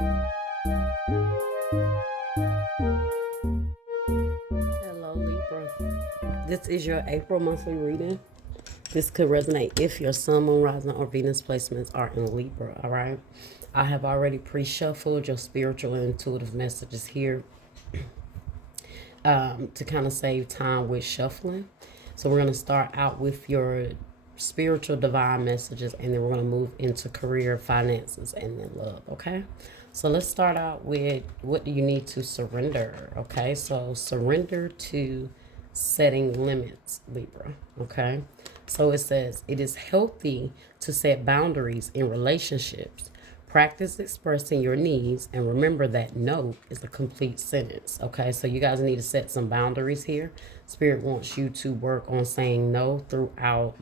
Hello, Libra. This is your April monthly reading. This could resonate if your sun, moon, rising, or Venus placements are in Libra, all right? I have already pre-shuffled your spiritual and intuitive messages here to kind of save time with shuffling. So we're going to start out with your spiritual divine messages, and then we're going to move into career, finances, and then love, okay? So let's start out with what do you need to surrender, okay? So surrender to setting limits, Libra, okay? So it says it is healthy to set boundaries in relationships. Practice expressing your needs and remember that no is a complete sentence. Okay, so you guys need to set some boundaries here. Spirit wants you to work on saying no throughout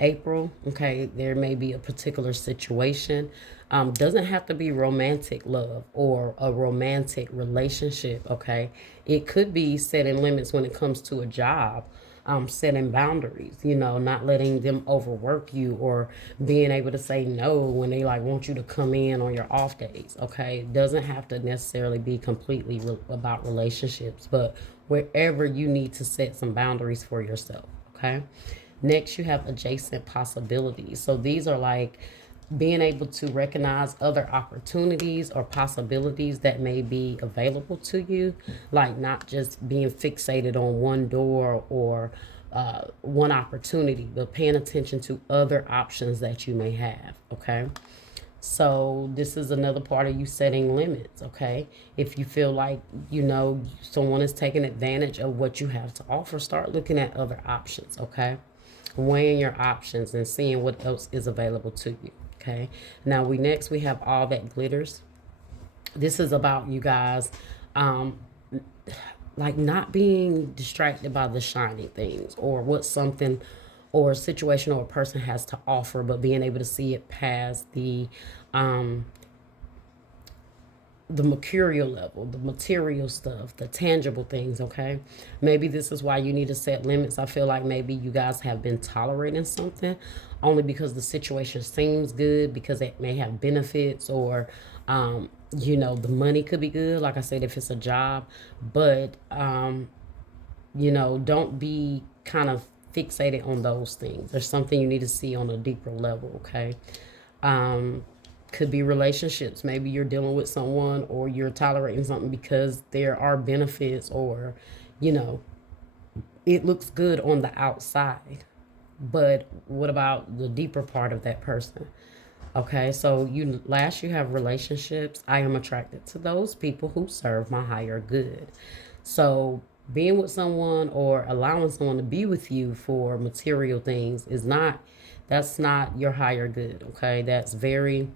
April. Okay, there may be a particular situation. Doesn't have to be romantic love or a romantic relationship. Okay, it could be setting limits when it comes to a job. Setting boundaries, not letting them overwork you or being able to say no when they like want you to come in on your off days. Okay, it doesn't have to necessarily be completely about relationships, but wherever you need to set some boundaries for yourself. Okay, next you have adjacent possibilities. So these are like being able to recognize other opportunities or possibilities that may be available to you, like not just being fixated on one door or one opportunity, but paying attention to other options that you may have. Okay. So this is another part of you setting limits, okay? If you feel like, someone is taking advantage of what you have to offer, start looking at other options, okay? Weighing your options and seeing what else is available to you, okay? Now we have all that glitters. This is about you guys like not being distracted by the shiny things or what something or a situation or a person has to offer, but being able to see it past the mercurial level, the material stuff, the tangible things, okay? Maybe this is why you need to set limits. I feel like maybe you guys have been tolerating something only because the situation seems good, because it may have benefits, or the money could be good, like I said, if it's a job. But don't be kind of fixated on those things. There's something you need to see on a deeper level, okay? Could be relationships. Maybe you're dealing with someone or you're tolerating something because there are benefits, or, it looks good on the outside. But what about the deeper part of that person? Okay, so you have relationships. I am attracted to those people who serve my higher good. So being with someone or allowing someone to be with you for material things that's not your higher good. Okay, that's very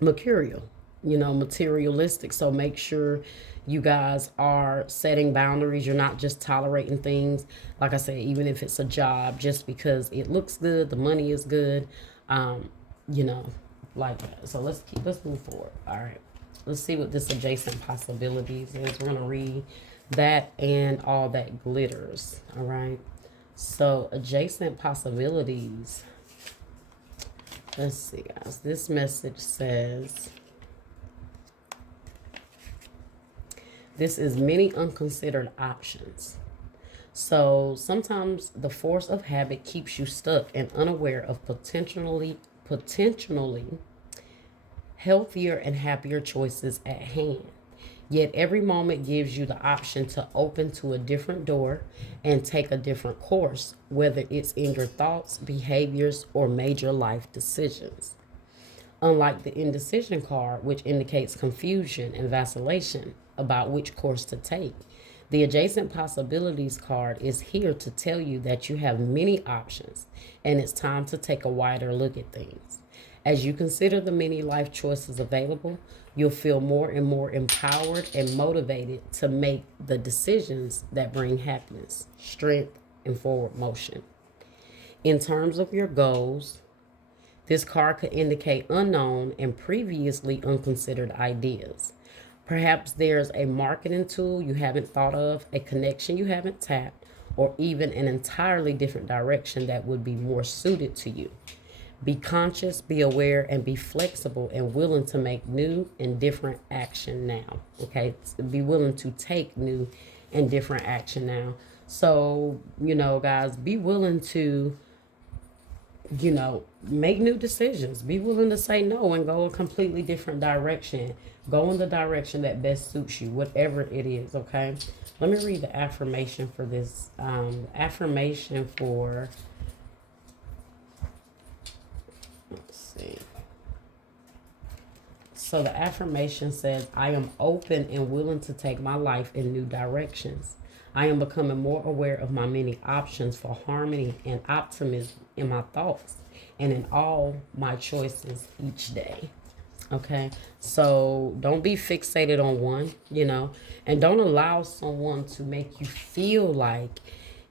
mercurial, materialistic. So make sure you guys are setting boundaries. You're not just tolerating things, like I said, even if it's a job, just because it looks good, the money is good, you know, like that. So let's move forward. All right. Let's see what this adjacent possibilities is. We're gonna read that and all that glitters. All right. So adjacent possibilities. Let's see, guys. This message says this is many unconsidered options. So sometimes the force of habit keeps you stuck and unaware of potentially healthier and happier choices at hand. Yet every moment gives you the option to open to a different door and take a different course, whether it's in your thoughts, behaviors, or major life decisions. Unlike the indecision card, which indicates confusion and vacillation about which course to take, the adjacent possibilities card is here to tell you that you have many options and it's time to take a wider look at things. As you consider the many life choices available, you'll feel more and more empowered and motivated to make the decisions that bring happiness, strength, and forward motion. In terms of your goals, this card could indicate unknown and previously unconsidered ideas. Perhaps there's a marketing tool you haven't thought of, a connection you haven't tapped, or even an entirely different direction that would be more suited to you. Be conscious, be aware, and be flexible and willing to make new and different action now. Okay, be willing to take new and different action now. So, guys, be willing to, make new decisions. Be willing to say no and go a completely different direction. Go in the direction that best suits you, whatever it is, okay? Let me read the affirmation for this. Affirmation for, let's see. So the affirmation says, I am open and willing to take my life in new directions. I am becoming more aware of my many options for harmony and optimism in my thoughts and in all my choices each day. Okay, so don't be fixated on one, and don't allow someone to make you feel like,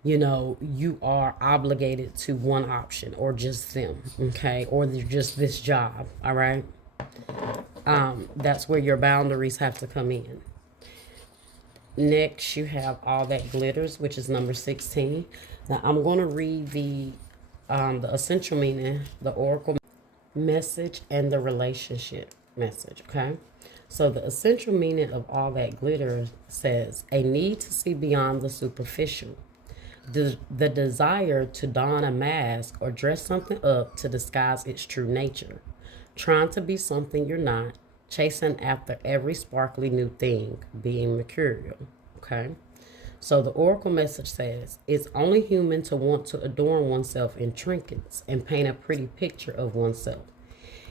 you are obligated to one option or just them, okay, or just this job, all right? That's where your boundaries have to come in. Next, you have All That Glitters, which is number 16. Now, I'm going to read the essential meaning, the oracle message, and the relationship message, okay? So the essential meaning of All That Glitters says, a need to see beyond the superficial, the desire to don a mask or dress something up to disguise its true nature, trying to be something you're not, chasing after every sparkly new thing, being mercurial, okay? So the oracle message says, it's only human to want to adorn oneself in trinkets and paint a pretty picture of oneself.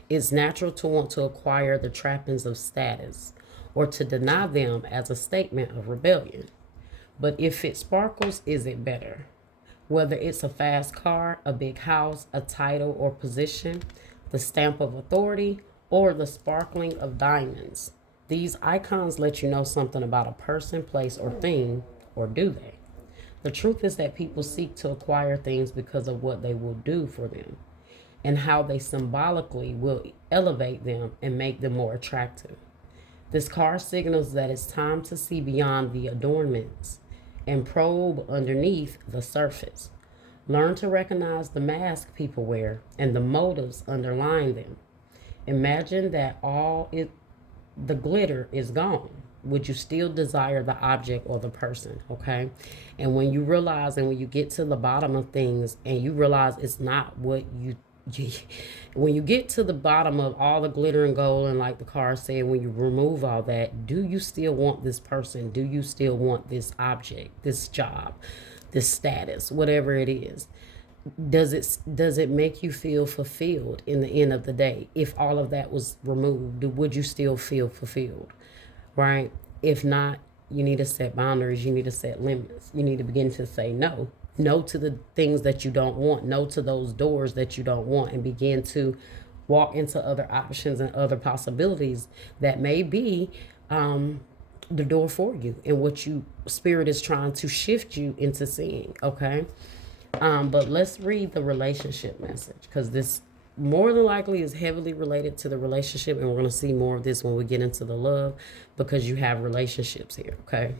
It's natural to want to acquire the trappings of status or to deny them as a statement of rebellion. But if it sparkles, is it better? Whether it's a fast car, a big house, a title or position, the stamp of authority, or the sparkling of diamonds. These icons let you know something about a person, place, or thing, or do they? The truth is that people seek to acquire things because of what they will do for them and how they symbolically will elevate them and make them more attractive. This card signals that it's time to see beyond the adornments and probe underneath the surface. Learn to recognize the mask people wear and the motives underlying them. Imagine that the glitter is gone. Would you still desire the object or the person? Okay. And when you realize, and when you get to the bottom of things and you realize it's not what when you get to the bottom of all the glitter and gold, and like the card said, when you remove all that, do you still want this person? Do you still want this object, this job, this status, whatever it is? Does it make you feel fulfilled in the end of the day? If all of that was removed, would you still feel fulfilled? Right? If not, you need to set boundaries. You need to set limits. You need to begin to say no. No to the things that you don't want. No to those doors that you don't want, and begin to walk into other options and other possibilities that may be the door for you and what spirit is trying to shift you into seeing. Okay. But let's read the relationship message, because this more than likely is heavily related to the relationship, and we're going to see more of this when we get into the love, because you have relationships here, okay?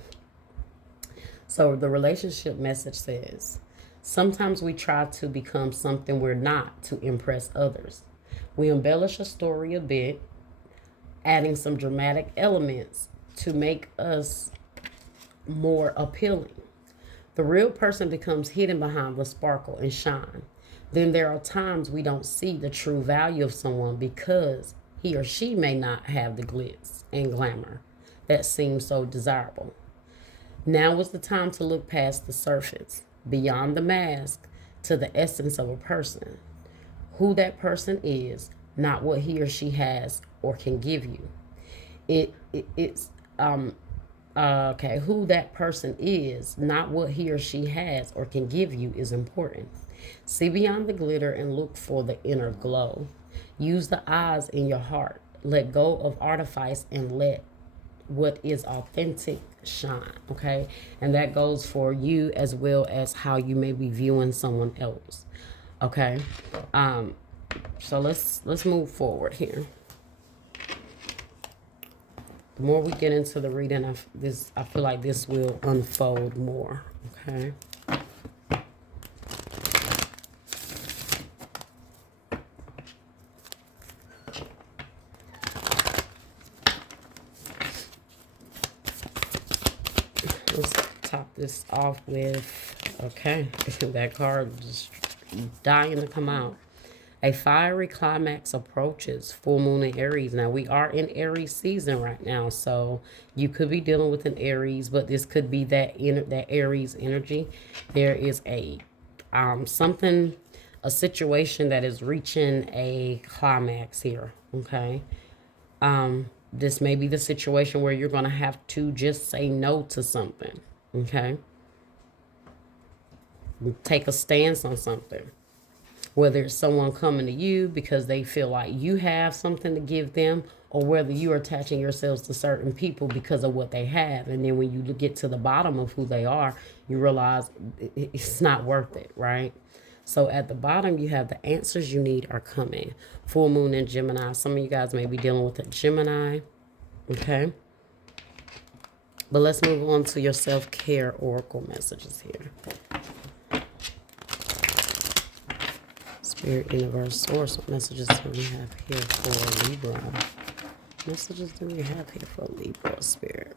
So the relationship message says, sometimes we try to become something we're not to impress others. We embellish a story a bit, adding some dramatic elements to make us more appealing. The real person becomes hidden behind the sparkle and shine. Then there are times we don't see the true value of someone because he or she may not have the glitz and glamour that seems so desirable. Now is the time to look past the surface, beyond the mask, to the essence of a person. Who that person is, not what he or she has or can give you. Who that person is, not what he or she has or can give you, is important. See beyond the glitter and look for the inner glow. Use the eyes in your heart. Let go of artifice and let what is authentic shine, okay? And that goes for you as well as how you may be viewing someone else, okay? So let's move forward here. The more we get into the reading of this, I feel like this will unfold more, okay? this off with, okay, that card just dying to come out. A fiery climax approaches, full moon in Aries. Now, we are in Aries season right now, so you could be dealing with an Aries, but this could be that that Aries energy. There is a something, a situation that is reaching a climax here, okay? This may be the situation where you're going to have to just say no to something, okay? Take a stance on something. Whether it's someone coming to you because they feel like you have something to give them, or whether you are attaching yourselves to certain people because of what they have. And then when you get to the bottom of who they are, you realize it's not worth it, right? So at the bottom, you have the answers you need are coming. Full moon in Gemini. Some of you guys may be dealing with a Gemini, okay? But let's move on to your self-care oracle messages here. Spirit, universe, source, what messages do we have here for Libra? Messages do we have here for Libra, Spirit?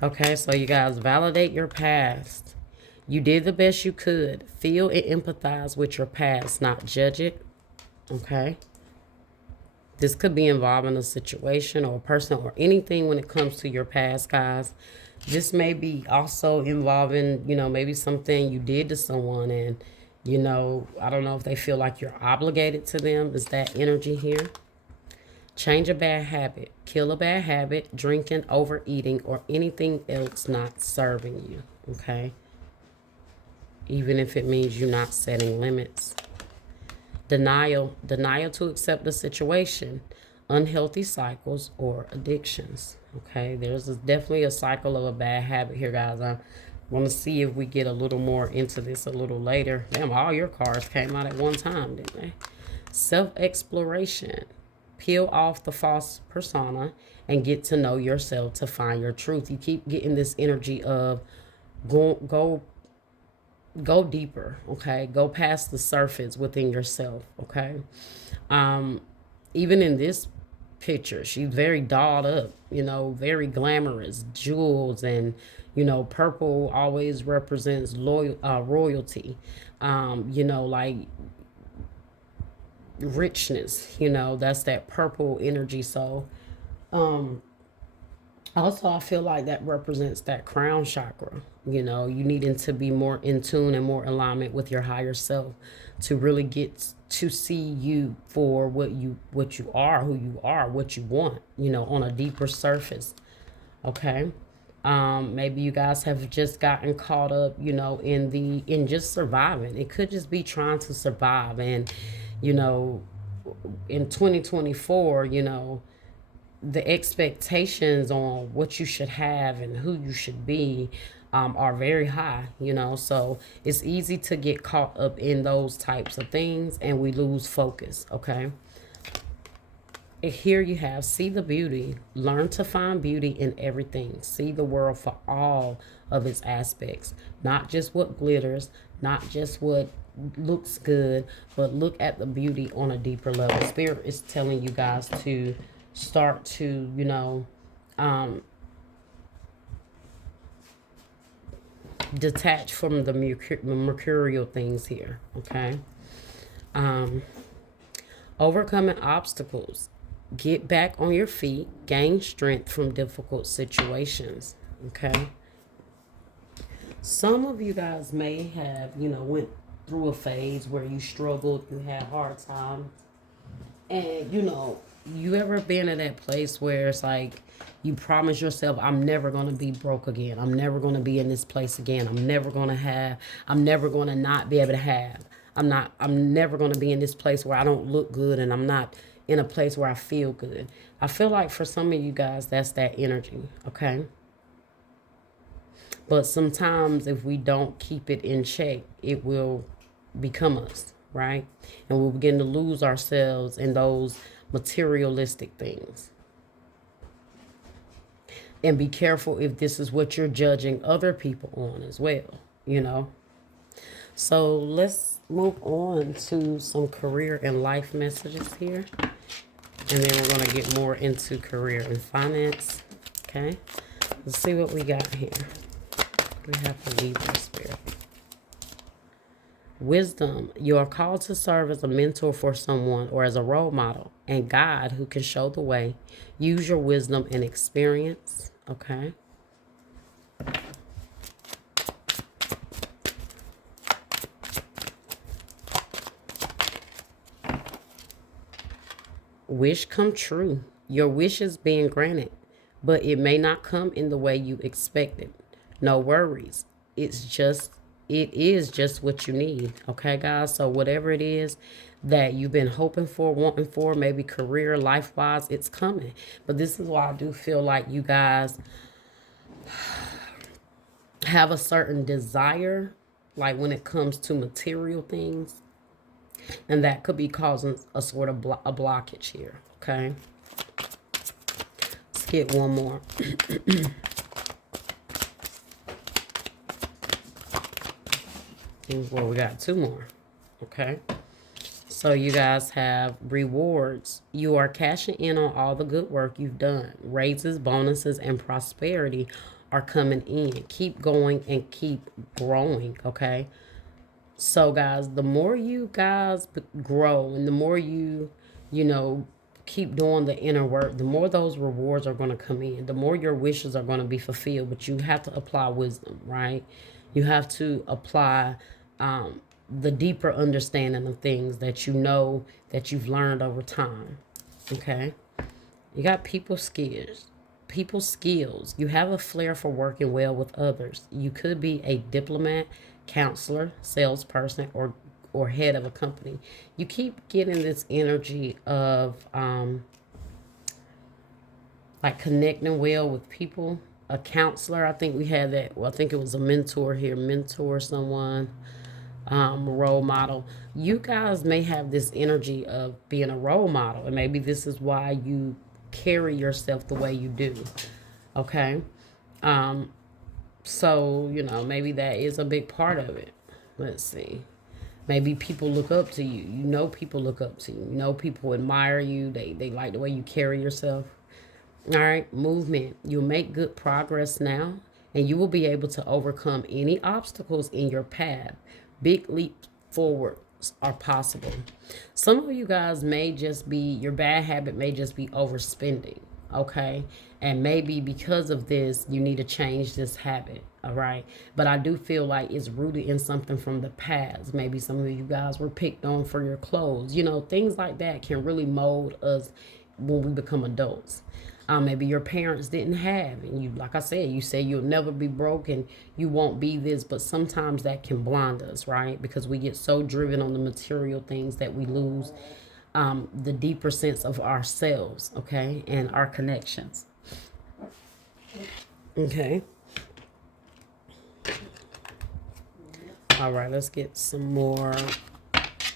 Okay, so you guys validate your past. You did the best you could. Feel and empathize with your past, not judge it. Okay? This could be involving a situation or a person or anything when it comes to your past, guys. This may be also involving, maybe something you did to someone and, I don't know if they feel like you're obligated to them. Is that energy here? Change a bad habit. Kill a bad habit, drinking, overeating, or anything else not serving you, okay? Even if it means you're not setting limits. Denial to accept the situation, unhealthy cycles or addictions. Okay, there's definitely a cycle of a bad habit here, guys. I want to see if we get a little more into this a little later. Damn, all your cards came out at one time, didn't they? Self-exploration. Peel off the false persona and get to know yourself to find your truth. You keep getting this energy of go deeper, okay? Go past the surface within yourself, okay? Even in this picture, she's very dolled up, very glamorous, jewels, and, purple always represents royalty, like richness, that's that purple energy. So, also, I feel like that represents that crown chakra. You needing to be more in tune and more alignment with your higher self to really get to see you for what you are, who you are, what you want, on a deeper surface. Okay. Maybe you guys have just gotten caught up, in just surviving. It could just be trying to survive. And, in 2024, the expectations on what you should have and who you should be are very high, so it's easy to get caught up in those types of things and we lose focus, okay? And here you have, see the beauty, learn to find beauty in everything, see the world for all of its aspects, not just what glitters, not just what looks good, but look at the beauty on a deeper level. Spirit is telling you guys to start to, detach from the mercurial things here, okay? Overcoming obstacles. Get back on your feet. Gain strength from difficult situations, okay? Some of you guys may have, went through a phase where you struggled, you had hard times, and, you ever been in that place where it's like you promise yourself, I'm never going to be broke again. I'm never going to be in this place again. I'm never going to not be able to have. I'm never going to be in this place where I don't look good and I'm not in a place where I feel good. I feel like for some of you guys, that's that energy, okay? But sometimes if we don't keep it in check, it will become us, right? And we'll begin to lose ourselves in those materialistic things. And be careful if this is what you're judging other people on as well, So let's move on to some career and life messages here. And then we're going to get more into career and finance. Okay. Let's see what we got here. We have the Libra spirit. Wisdom. You are called to serve as a mentor for someone or as a role model, and God, who can show the way. Use your wisdom and experience. Okay. Wish come true. Your wish is being granted, but it may not come in the way you expected. No worries. It is just what you need. Okay, guys? So whatever it is that you've been hoping for, wanting for, maybe career, life-wise, it's coming. But this is why I do feel like you guys have a certain desire, like when it comes to material things, and that could be causing a sort of a blockage here. Okay, let's get one more. Well, we got two more. Okay, so you guys have rewards. You are cashing in on all the good work you've done. Raises, bonuses, and prosperity are coming in. Keep going and keep growing. Okay, so guys, the more you guys grow and the more you keep doing the inner work, the more those rewards are going to come in, the more your wishes are going to be fulfilled. But you have to apply wisdom, right? You have to apply the deeper understanding of things that that you've learned over time. Okay, you got people skills. People skills. You have a flair for working well with others. You could be a diplomat, counselor, salesperson, or head of a company. You keep getting this energy of like connecting well with people. A counselor, I think we had that. Well, I think it was a mentor here. Mentor someone, role model. You guys may have this energy of being a role model, and maybe this is why you carry yourself the way you do. Okay, so maybe that is a big part of it. Let's see. Maybe people look up to you. People look up to you. People admire you. They like the way you carry yourself. All right, movement. You'll make good progress now, and you will be able to overcome any obstacles in your path. Big leaps forward are possible. Some of you guys may just be, your bad habit may just be overspending, okay? And maybe because of this, you need to change this habit, all right? But I do feel like it's rooted in something from the past. Maybe some of you guys were picked on for your clothes. Things like that can really mold us when we become adults. Maybe your parents didn't have, and you, like I said, you say you'll never be broke and you won't be this, but sometimes that can blind us, right? Because we get so driven on the material things that we lose the deeper sense of ourselves, okay, and our connections. Okay. All right, let's get some more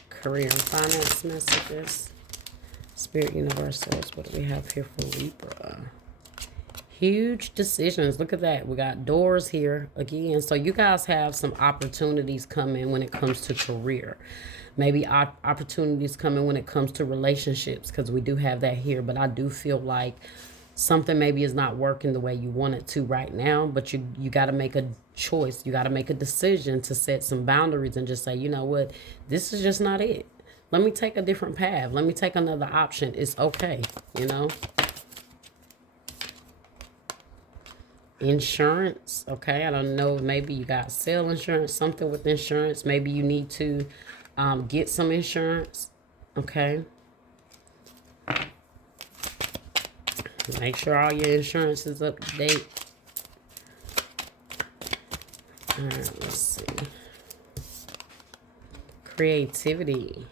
career and finance messages. Spirit universes, what do we have here for Libra? Huge decisions. Look at that. We got doors here again. So you guys have some opportunities coming when it comes to career. Maybe opportunities coming when it comes to relationships, because we do have that here. But I do feel like something maybe is not working the way you want it to right now. But you got to make a choice. You got to make a decision to set some boundaries and just say, you know what, this is just not it. Let me take a different path. Let me take another option. It's okay, Insurance, okay? I don't know. Maybe you got cell insurance, something with insurance. Maybe you need to get some insurance, okay? Make sure all your insurance is up to date. All right, let's see. Creativity.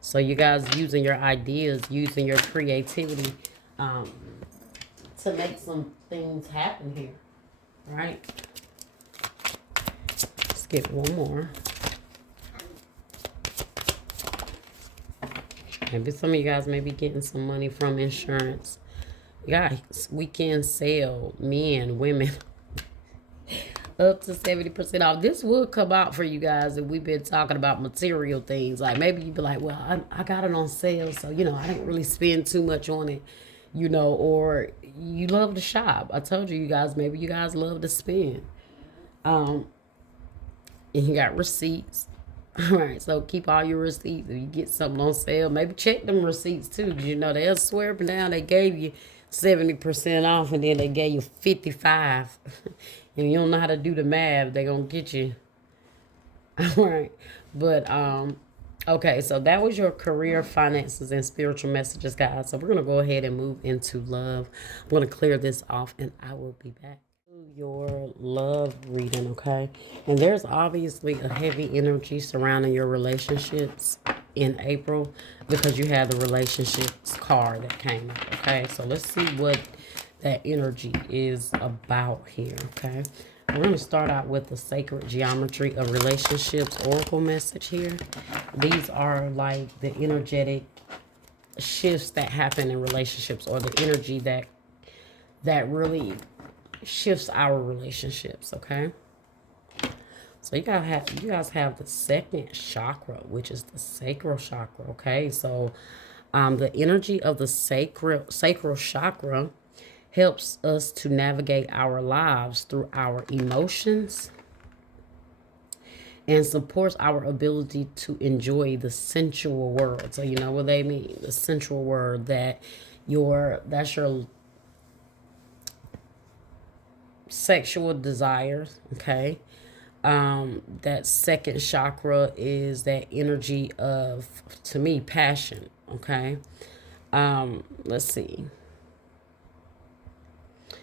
So you guys using your ideas, using your creativity to make some things happen here, right? Let's get one more. Maybe some of you guys may be getting some money from insurance. You got weekend sale, men, women. Up to 70% off. This will come out for you guys if we've been talking about material things. Like maybe you'd be like, well, I got it on sale, so I didn't really spend too much on it, or you love to shop. I told you guys, maybe you guys love to spend. Um, and you got receipts. All right, so keep all your receipts. If you get something on sale, maybe check them receipts too. 'Cause they'll swear up and down they gave you 70% off and then they gave you 55. And you don't know how to do the math, they're gonna get you. All right. But okay, so that was your career, finances, and spiritual messages, guys. So we're gonna go ahead and move into love. I'm gonna clear this off and I will be back. Your love reading, okay? And there's obviously a heavy energy surrounding your relationships in April because you had the relationships card that came out, okay? So let's see what that energy is about here, okay? We're going to start out with the sacred geometry of relationships oracle message here. These are like the energetic shifts that happen in relationships, or the energy that really shifts our relationships, okay? So you guys have the second chakra, which is the sacral chakra, okay? So the energy of the sacral chakra helps us to navigate our lives through our emotions and supports our ability to enjoy the sensual world. So you know what they mean, the sensual world, that's your sexual desires, okay? That second chakra is that energy of, to me, passion, okay? Let's see.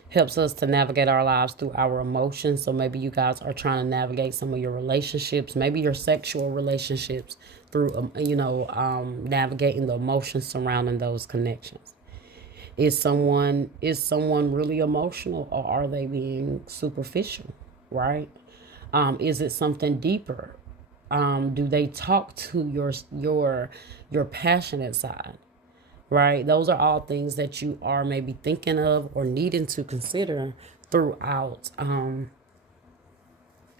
Helps us to navigate our lives through our emotions. So maybe you guys are trying to navigate some of your relationships, maybe your sexual relationships, through navigating the emotions surrounding those connections. Is someone really emotional, or are they being superficial, right? Is it something deeper? Do they talk to your passionate side? Right? Those are all things that you are maybe thinking of or needing to consider throughout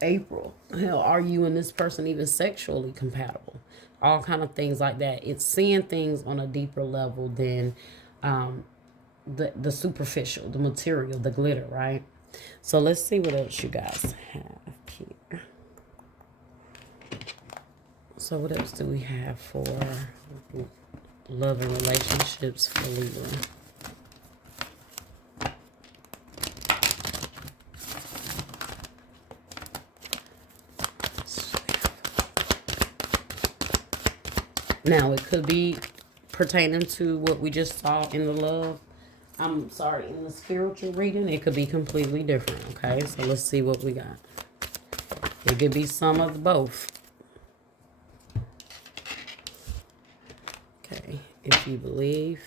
April. Hell, are you and this person even sexually compatible? All kind of things like that. It's seeing things on a deeper level than the superficial, the material, the glitter, right? So let's see what else you guys have here. So what else do we have for love and relationships for Libra? Now, it could be pertaining to what we just saw in the love. In the spiritual reading, it could be completely different, okay? So let's see what we got. It could be some of both. Okay, if you believe.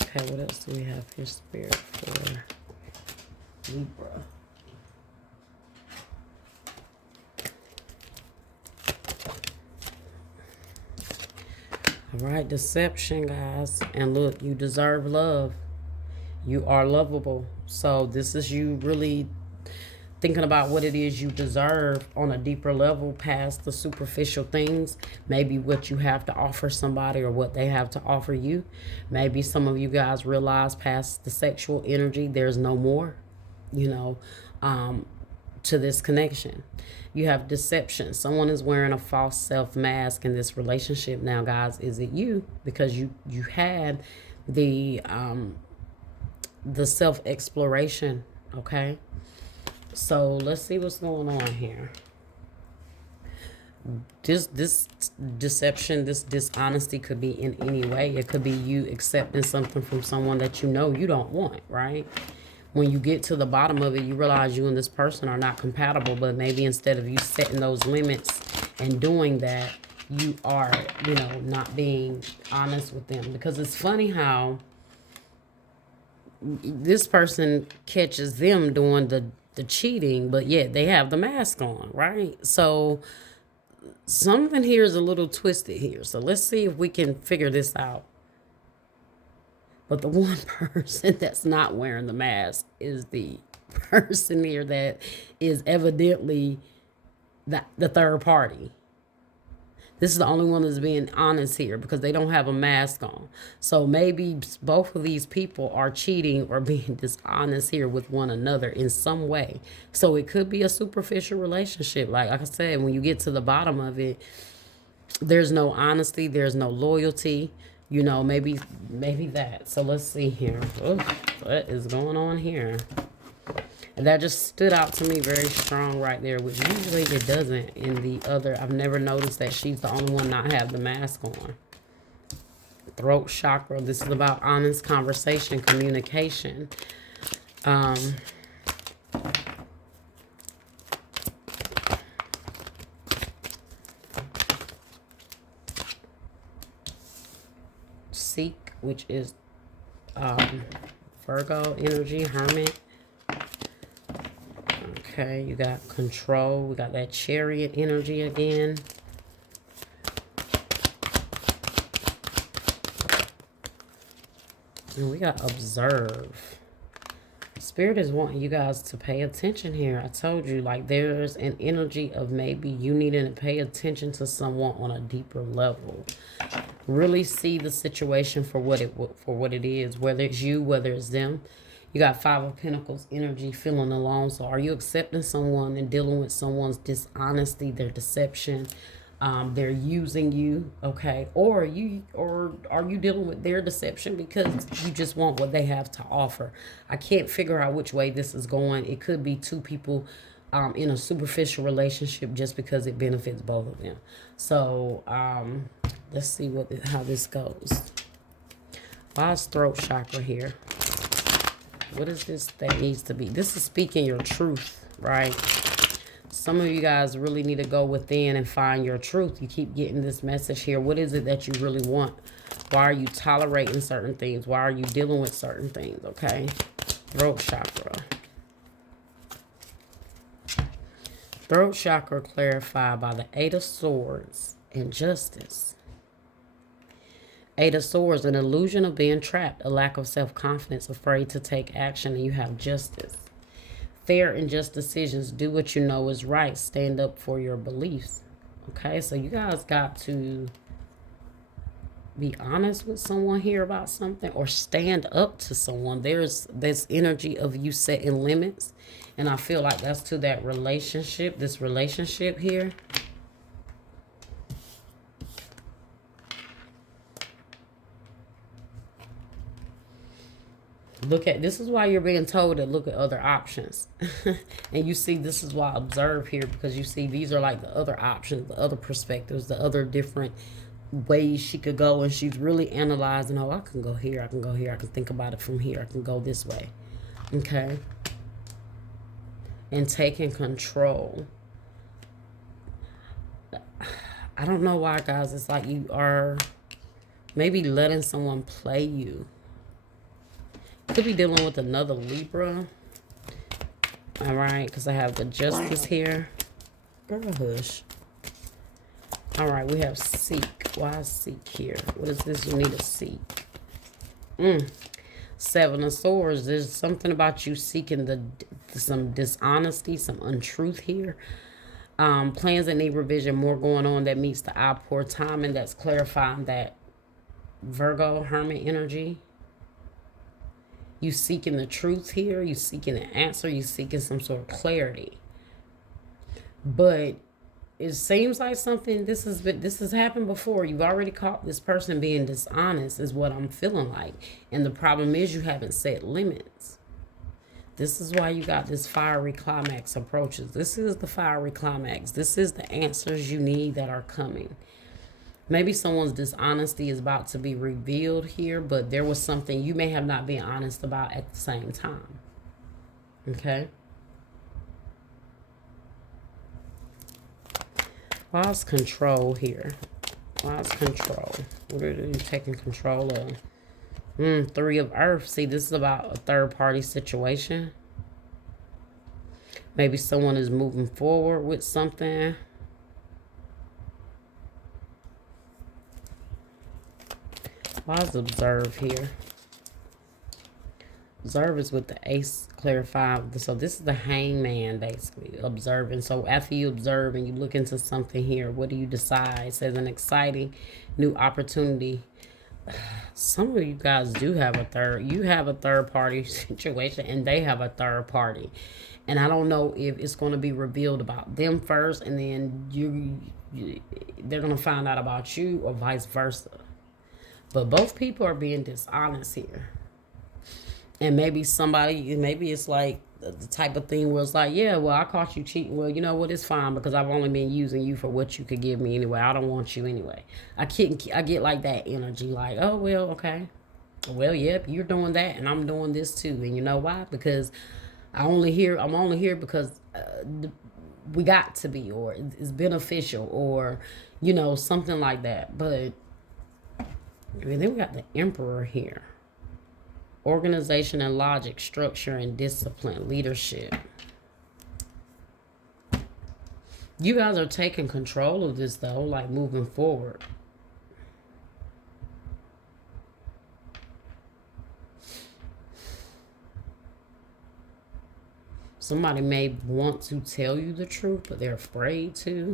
Okay, what else do we have here, Spirit, for Libra? All right, deception, guys. And look, you deserve love. You are lovable. So this is you really thinking about what it is you deserve on a deeper level, past the superficial things. Maybe what you have to offer somebody or what they have to offer you. Maybe some of you guys realize past the sexual energy, there's no more, to this connection. You have deception. Someone is wearing a false self mask in this relationship. Now, guys, is it you? Because you had the self exploration, okay? So let's see what's going on here. This deception, this dishonesty could be in any way. It could be you accepting something from someone that you don't want, right? When you get to the bottom of it, you realize you and this person are not compatible, but maybe instead of you setting those limits and doing that, you are, not being honest with them. Because it's funny how this person catches them doing the cheating, but yet they have the mask on, right? So something here is a little twisted here. So let's see if we can figure this out. But the one person that's not wearing the mask is the person here that is evidently the third party. This is the only one that's being honest here because they don't have a mask on. So maybe both of these people are cheating or being dishonest here with one another in some way. So it could be a superficial relationship. Like I said, when you get to the bottom of it, there's no honesty, there's no loyalty. You know, maybe that. So let's see here. Ooh, what is going on here? And that just stood out to me very strong right there, which usually it doesn't in the other. I've never noticed that she's the only one not have the mask on. Throat chakra. This is about honest conversation, communication. Seek, which is Virgo energy, Hermit. Okay, you got control. We got that Chariot energy again. And we got observe. Spirit is wanting you guys to pay attention here. I told you, like, there's an energy of maybe you needing to pay attention to someone on a deeper level. Really see the situation for what it is, whether it's you, whether it's them. You got Five of Pentacles energy, feeling alone. So are you accepting someone and dealing with someone's dishonesty, their deception? They're using you, okay? Or are you dealing with their deception because you just want what they have to offer? I can't figure out which way this is going. It could be two people in a superficial relationship just because it benefits both of them. So let's see how this goes. Why is throat chakra here? What is this that needs to be? This is speaking your truth, right? Some of you guys really need to go within and find your truth. You keep getting this message here. What is it that you really want? Why are you tolerating certain things? Why are you dealing with certain things, okay? Throat chakra. Throat chakra clarified by the Eight of Swords and Justice. Eight of Swords, an illusion of being trapped, a lack of self-confidence, afraid to take action, and you have Justice. Fair and just decisions. Do what you know is right. Stand up for your beliefs. Okay, so you guys got to be honest with someone here about something or stand up to someone. There's this energy of you setting limits, and I feel like that's to that relationship, this relationship here. This is why you're being told to look at other options. And you see, this is why I observe here, because you see these are like the other options, the other perspectives, the other different ways she could go. And she's really analyzing, oh, I can go here, I can go here, I can think about it from here, I can go this way. Okay. And taking control. I don't know why, guys. It's like you are maybe letting someone play you. Could be dealing with another Libra. All right, because I have the Justice here. Girl, hush. All right, we have Seek. Why Seek here? What is this you need to seek? Seven of Swords. There's something about you seeking some dishonesty, some untruth here. Plans that need revision. More going on that meets the eye poor timing. That's clarifying that Virgo Hermit energy. You seeking the truth here. You seeking an answer. You seeking some sort of clarity. But it seems like something, this has happened before. You've already caught this person being dishonest is what I'm feeling like. And the problem is you haven't set limits. This is why you got this fiery climax approaches. This is the fiery climax. This is the answers you need that are coming. Maybe someone's dishonesty is about to be revealed here, but there was something you may have not been honest about at the same time. Okay? Why is control here? Why is control? What are you taking control of? Three of Earth. See, this is about a third-party situation. Maybe someone is moving forward with something. Why is observe here? Observe is with the ace clarified. So this is the hangman, basically, observing. So after you observe and you look into something here, what do you decide? It says an exciting new opportunity. Some of you guys do have a third. You have a third party situation and they have a third party. And I don't know if it's going to be revealed about them first and then they're going to find out about you or vice versa. But both people are being dishonest here. And maybe it's like the type of thing where it's like, yeah, well, I caught you cheating. Well, you know what? It's fine because I've only been using you for what you could give me anyway. I don't want you anyway. I get like that energy, like, oh, well, okay. Well, yep, you're doing that and I'm doing this too. And you know why? Because I'm only here because we got to be, or it's beneficial, or, something like that. But then we got the Emperor here. Organization and logic, structure and discipline, leadership. You guys are taking control of this, though, like moving forward. Somebody may want to tell you the truth, but they're afraid to.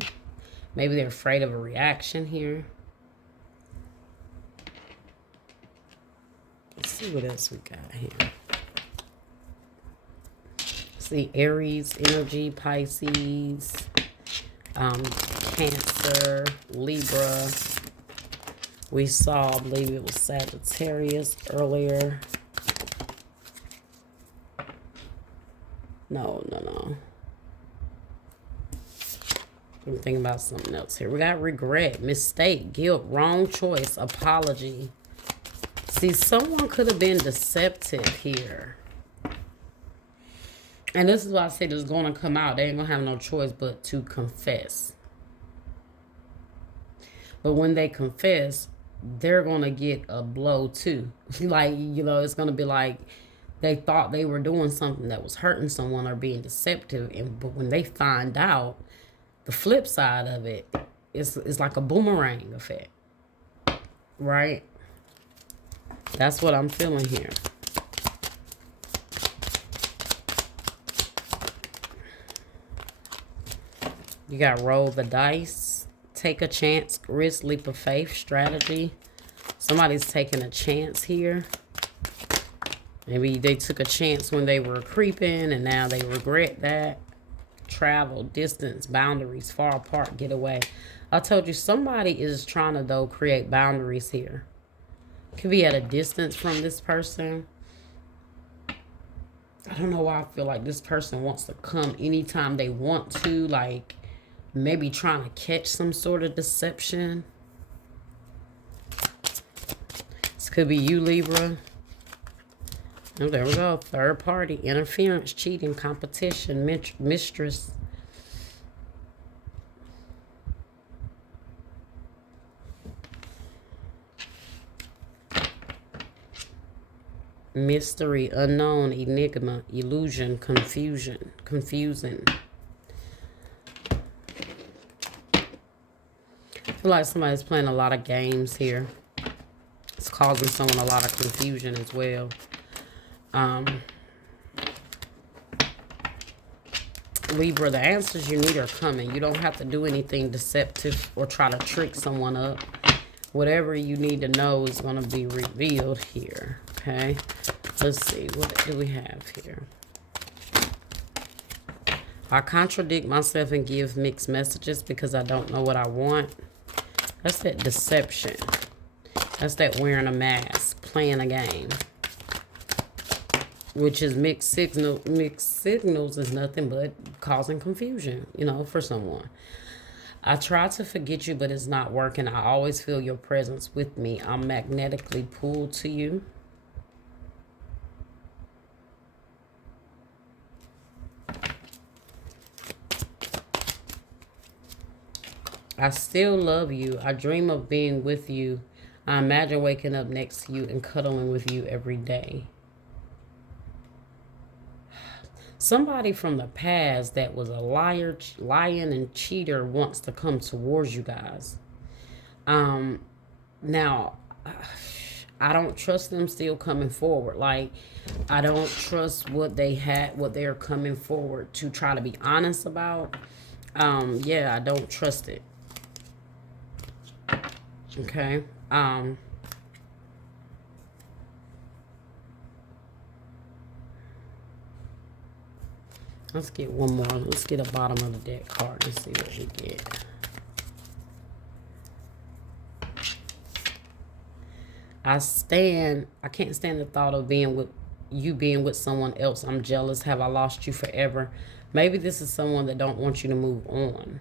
Maybe they're afraid of a reaction here. Let's see what else we got here. See Aries energy, Pisces, Cancer, Libra. We saw, I believe it was Sagittarius earlier. No. I'm thinking about something else here. We got regret, mistake, guilt, wrong choice, apology. See, someone could have been deceptive here. And this is why I said it's going to come out. They ain't going to have no choice but to confess. But when they confess, they're going to get a blow too. Like, it's going to be like they thought they were doing something that was hurting someone or being deceptive. But when they find out, the flip side of it is like a boomerang effect. Right? That's what I'm feeling here. You got roll the dice, take a chance, risk, leap of faith, strategy. Somebody's taking a chance here. Maybe they took a chance when they were creeping and now they regret that. Travel, distance, boundaries, far apart, get away. I told you somebody is trying to, though, create boundaries here. Could be at a distance from this person. I don't know why I feel like this person wants to come anytime they want to. Like, maybe trying to catch some sort of deception. This could be you, Libra. Oh, there we go. Third party, interference, cheating, competition, mistress. Mystery, unknown, enigma, illusion, confusion, confusing. I feel like somebody's playing a lot of games here. It's causing someone a lot of confusion as well. Libra, the answers you need are coming. You don't have to do anything deceptive or try to trick someone up. Whatever you need to know is going to be revealed here. Okay, let's see. What do we have here? I contradict myself and give mixed messages because I don't know what I want. That's that deception. That's that wearing a mask, playing a game. Which is mixed signals. Mixed signals is nothing but causing confusion, for someone. I try to forget you, but it's not working. I always feel your presence with me. I'm magnetically pulled to you. I still love you. I dream of being with you. I imagine waking up next to you and cuddling with you every day. Somebody from the past that was a liar, lying and cheater wants to come towards you guys. Now, I don't trust them still coming forward. Like, I don't trust what they're coming forward to try to be honest about. Yeah, I don't trust it. Okay. Let's get one more. Let's get a bottom of the deck card and see what we get. I can't stand the thought of being with someone else. I'm jealous. Have I lost you forever? Maybe this is someone that don't want you to move on.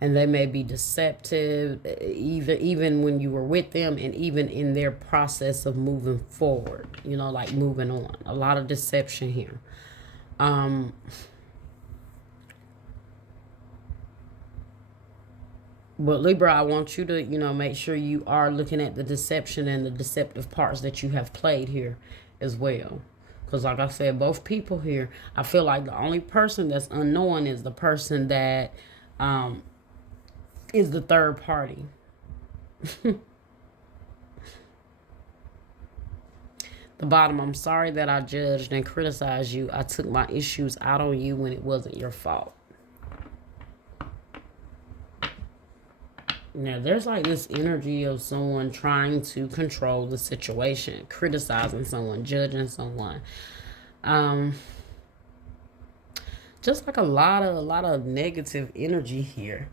And they may be deceptive, even when you were with them, and even in their process of moving forward, like moving on. A lot of deception here. But Libra, I want you to, make sure you are looking at the deception and the deceptive parts that you have played here as well. Because like I said, both people here, I feel like the only person that's unknowing is the person that is the third party. The bottom, I'm sorry that I judged and criticized you. I took my issues out on you when it wasn't your fault. Now, there's like this energy of someone trying to control the situation, criticizing someone, judging someone. Just like a lot of negative energy here.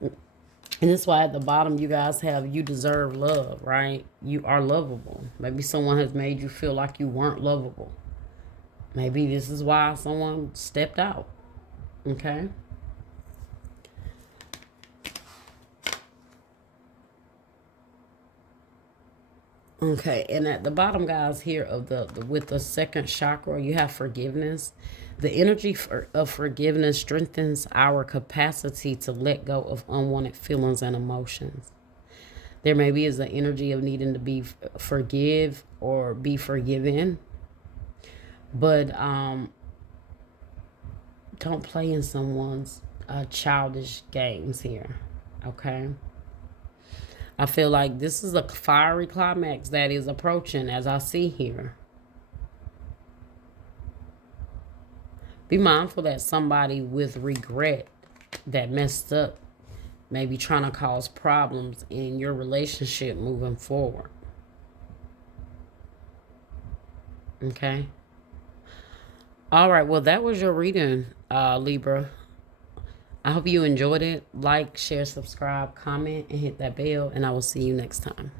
And that's why at the bottom you guys have, you deserve love, right? You are lovable. Maybe someone has made you feel like you weren't lovable. Maybe this is why someone stepped out. Okay? Okay, and at the bottom, guys, here of with the second chakra, you have forgiveness. The energy of forgiveness strengthens our capacity to let go of unwanted feelings and emotions. There maybe is an energy of needing to be forgive or be forgiven, but don't play in someone's childish games here. Okay. I feel like this is a fiery climax that is approaching, as I see here. Be mindful that somebody with regret that messed up may be trying to cause problems in your relationship moving forward. Okay? All right, well, that was your reading, Libra. I hope you enjoyed it. Like, share, subscribe, comment, and hit that bell, and I will see you next time.